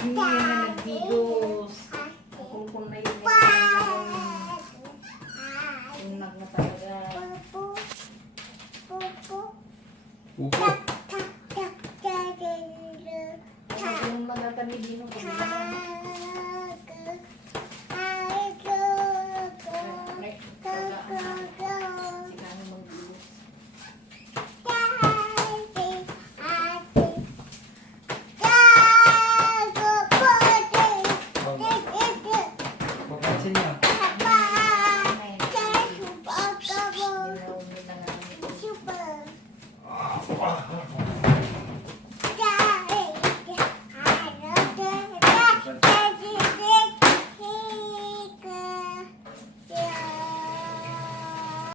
Hindi na nagbigos. Nakumpon na yun. Tunag na talaga. Upo. Yung magkakanibino ko. Pagkatsin niya.